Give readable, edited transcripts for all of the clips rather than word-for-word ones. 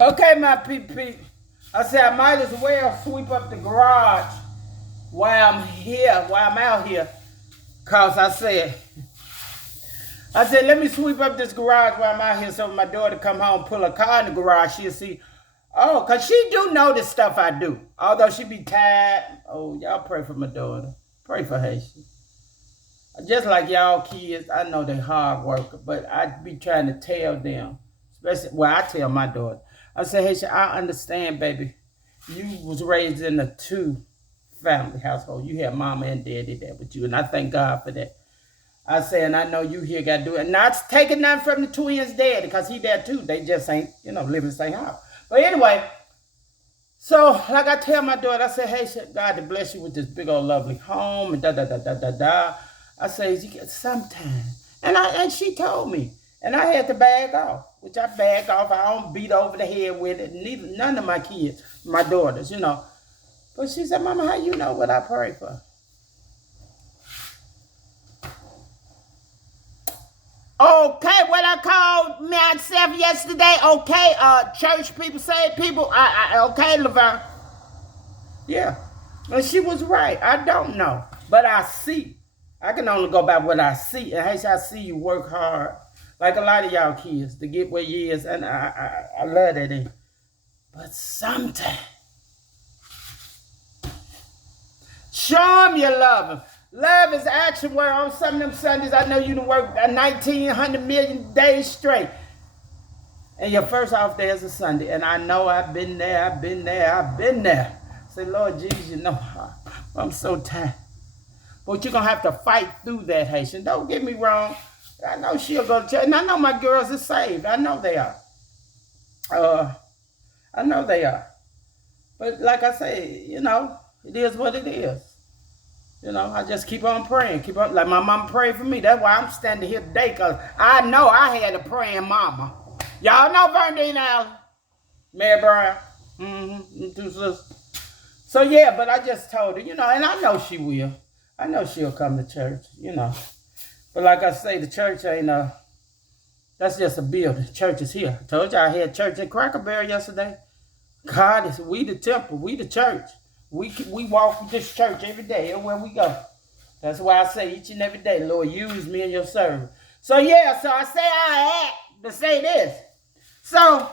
Okay, my PP. I said I might as well sweep up the garage while I'm here, while I'm out here. Cause I said, let me sweep up this garage while I'm out here so when my daughter come home, pull her car in the garage, she'll see, oh, cause she do know the stuff I do. Although she be tired. Oh, y'all pray for my daughter. Pray for her. Just like y'all kids, I know they hard worker, but I be trying to tell them, especially, well, I tell my daughter, I say, hey, I understand, baby. You was raised in a two-family household. You had mama and daddy there with you, and I thank God for that. I say, and I know you here got to do it. Not taking nothing from the twins' daddy, because he there too. They just ain't, live in the same house. But anyway, so like I tell my daughter, I say, hey, God to bless you with this big old lovely home, and da-da-da-da-da-da. I say, you get sometime. And she told me. And I had to bag off, which I bagged off. I don't beat over the head with it. None of my kids, my daughters, But she said, Mama, how you know what I pray for? Okay, what I called myself yesterday, okay, church people say people, okay, Laverne. Yeah, and she was right. I don't know, but I see. I can only go by what I see. And hey, I see you work hard, like a lot of y'all kids, to get where you is, and I love that in. But sometimes, show them you love them. Love is action word. On some of them Sundays, I know you done work 1,900 million days straight. And your first off day is a Sunday. And I know I've been there. Say, Lord Jesus, I'm so tired. But you're going to have to fight through that, Haitian. Don't get me wrong. I know she'll go to church. And I know my girls are saved. I know they are. I know they are. But like I say, it is what it is. I just keep on praying. Keep on, like my mama prayed for me. That's why I'm standing here today, because I know I had a praying mama. Y'all know Verndine Allen, Mary Brown. Two sisters. So yeah, but I just told her, and I know she will. I know she'll come to church, But like I say, the church ain't that's just a building. Church is here. I told you I had church in Cracker Barrel yesterday. God is, we the temple, we the church. We walk this church every day, everywhere we go. That's why I say each and every day, Lord, use me in your service. So yeah, so I say I act to say this. So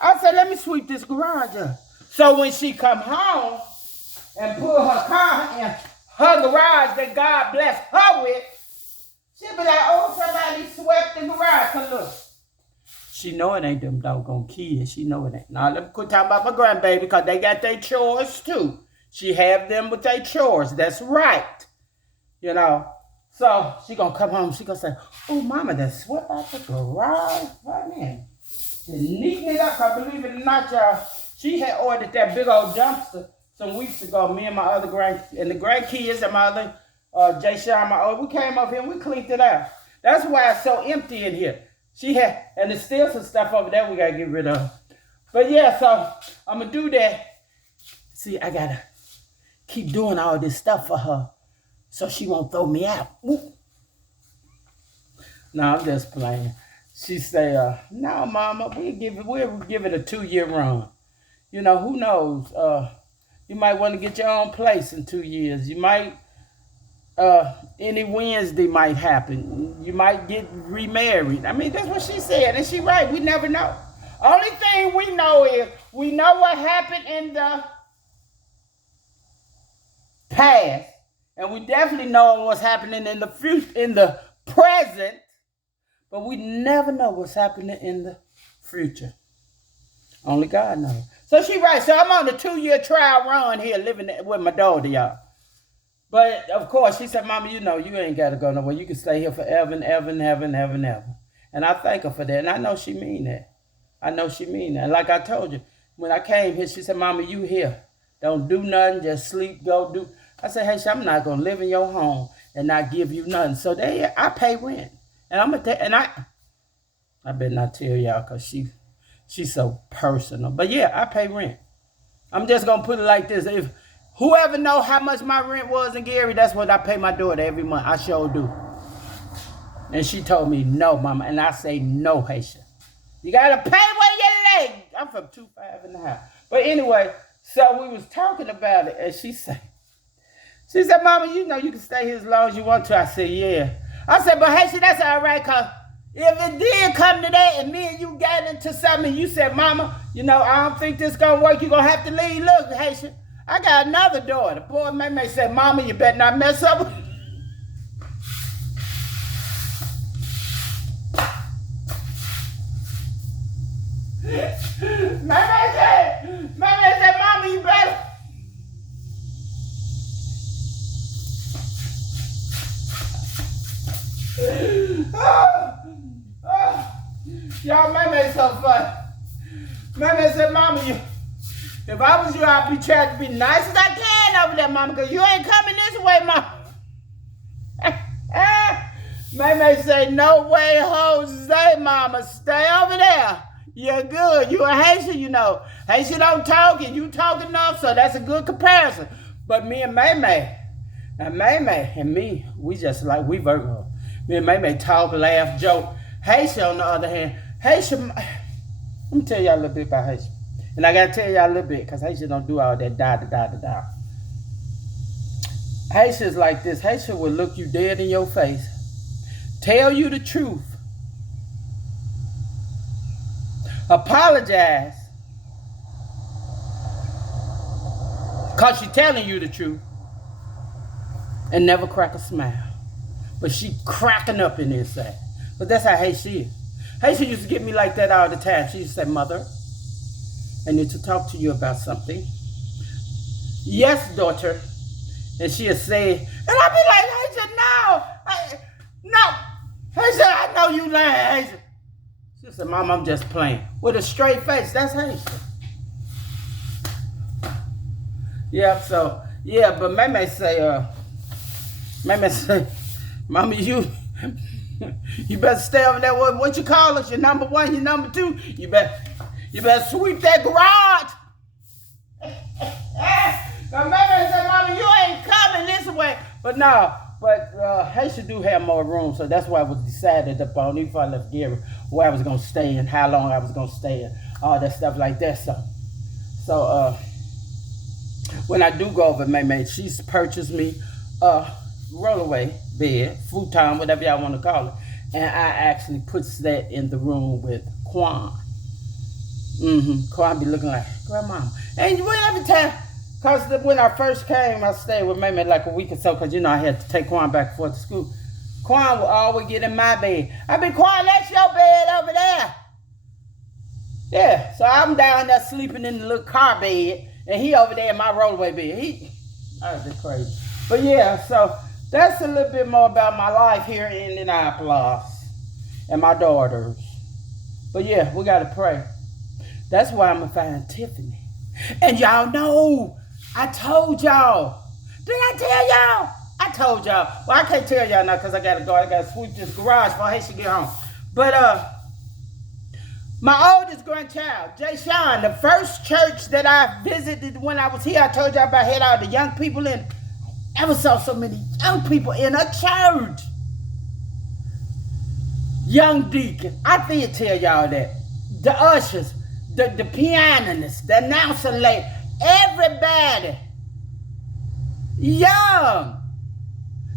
I said, let me sweep this garage up. So when she come home and pull her car in her garage that God bless her with, she'll be like, oh, somebody swept the garage. Cause look, she know it ain't them doggone kids. She know it ain't. Now let me quit talking about my grandbaby, because they got their chores too. She have them with their chores. That's right. So she gonna come home. She gonna say, oh, Mama, that swept out the garage. Right in. They neaten it up. I believe it or not, y'all. She had ordered that big old dumpster some weeks ago. Me and my other the grandkids and my other Jay Sean, we came up here and we cleaned it out. That's why it's so empty in here. She had, and there's still some stuff over there we gotta get rid of. But yeah, so I'm gonna do that. See, I gotta keep doing all this stuff for her so she won't throw me out. Woo. No, I'm just playing. She say, no, Mama, we'll give it a 2-year run. Who knows? You might want to get your own place in 2 years. You might, any Wednesday might happen. You might get remarried. I mean, that's what she said, and she right. We never know. Only thing we know is we know what happened in the past, and we definitely know what's happening in the future, in the present, but we never know what's happening in the future. Only God knows. So she right. So I'm on the 2-year trial run here, living with my daughter, y'all. But of course, she said, Mama, you ain't got to go nowhere. You can stay here forever and ever and ever and ever and ever. And I thank her for that. And I know she mean that. And like I told you, when I came here, she said, Mama, you here. Don't do nothing. Just sleep, go do. I said, hey, I'm not going to live in your home and not give you nothing. So I pay rent. And I'm going to I better not tell y'all, because she's so personal. But yeah, I pay rent. I'm just going to put it like this. If whoever know how much my rent was in Gary, that's what I pay my daughter every month. I sure do. And she told me, no, Mama. And I say, no, Haitian. You got to pay where you lay. I'm from 2.5 in the house. But anyway, so we was talking about it, and she said, Mama, you know you can stay here as long as you want to. I said, yeah. I said, but hey, that's all right, because if it did come to that and me and you got into something and you said, Mama, you know, I don't think this going to work, you're going to have to leave. Look, Haitian, I got another daughter. Boy, May said, Mama, you better not mess up with May said, Mama, you better. Y'all, May so fun. May said, Mama, if I was you, I'd be trying to be nice as I can over there, Mama, because you ain't coming this way, Mama. May say, no way, Jose, Mama. Stay over there. You're good. You a Haitian, you know. Haitian don't talk, and you talk enough, so that's a good comparison. But me and May and me, we just like, we Virgo. Me and May talk, laugh, joke. Haitian, on the other hand, Haitian, let me tell y'all a little bit about Haitian. And I got to tell y'all a little bit, because Haitian don't do all that da. Haitian's like this. Haitian will look you dead in your face, tell you the truth, apologize, because she's telling you the truth, and never crack a smile. But she cracking up in the inside. But that's how Haitian is. Haitian used to get me like that all the time. She used to say, Mother, I need to talk to you about something. Yes, daughter. And she'll say, and I'll be like, Haitian, no. Haitian, I know you lying, Haitian. She said, Mom, I'm just playing. With a straight face, that's Haitian. Yeah, so, yeah, but May say, Mama, you better stay over there. What you call us? Your number one, your number two. You better sweep that garage. Now, Mama said, Mama, you ain't coming this way. But no, Haitian do have more room, so that's why I was decided upon, even if I left Gary, where I was going to stay and how long I was going to stay and all that stuff like that. So when I do go over May, she's purchased me rollaway bed, futon, whatever y'all want to call it, and I actually puts that in the room with Quan. Quan be looking like grandma. And every time, because when I first came, I stayed with May like a week or so, because you know I had to take Quan back and forth to school. Quan would always get in my bed. I be, Quan, that's your bed over there. Yeah, so I'm down there sleeping in the little car bed, and he over there in my rollaway bed. I was just crazy. But yeah, so that's a little bit more about my life here in Indianapolis and my daughters. But yeah, we got to pray. That's why I'm going to find Tiffany. And y'all know, I told y'all. Did I tell y'all? I told y'all. Well, I can't tell y'all now because I got to go. I got to sweep this garage before Haitian get home. But my oldest grandchild, Jay Sean, the first church that I visited when I was here, I told y'all about had all the young people in. I ever saw so many young people in a church. Young deacon. I did tell y'all that. The ushers, the pianists, the announcer lady, everybody. Young.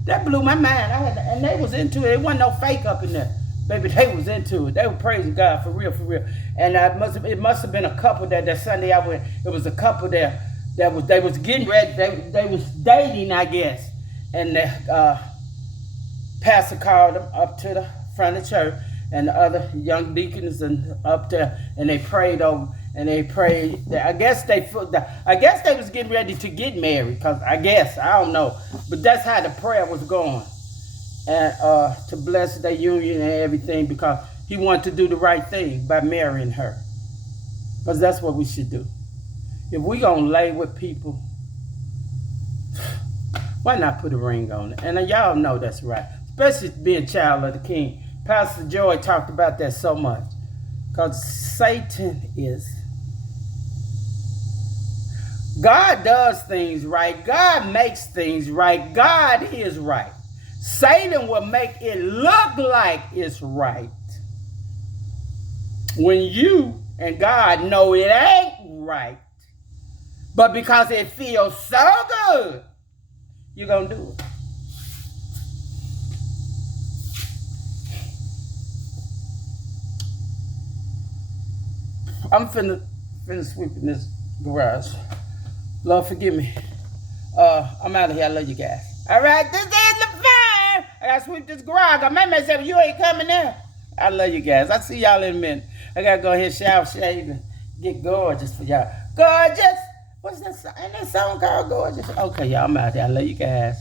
That blew my mind. And they was into it. There wasn't no fake up in there. Baby, they was into it. They were praising God for real, for real. And it must have been a couple that Sunday I went. It was a couple there. They was getting ready. They was dating, I guess. And the pastor called them up to the front of church, and the other young deacons and up there, and they prayed over. And they prayed. I guess they was getting ready to get married. Cause I don't know, but that's how the prayer was going, and to bless their union and everything, because he wanted to do the right thing by marrying her. Cause that's what we should do. If we gonna lay with people, why not put a ring on it? And y'all know that's right. Especially being child of the king. Pastor Joy talked about that so much. Because Satan is. God does things right. God makes things right. God is right. Satan will make it look like it's right when you And God know it ain't right. But because it feels so good, you're going to do it. I'm finna sweep in this garage. Lord, forgive me. I'm out of here. I love you guys. All right, this is the fire. I gotta sweep this garage. I made myself, you ain't coming there. I love you guys. I'll see y'all in a minute. I gotta go ahead, shower, shave, and get gorgeous for y'all. Gorgeous? What's that song? Ain't that song called Gorgeous? Okay, y'all, I'm out here. I love you guys.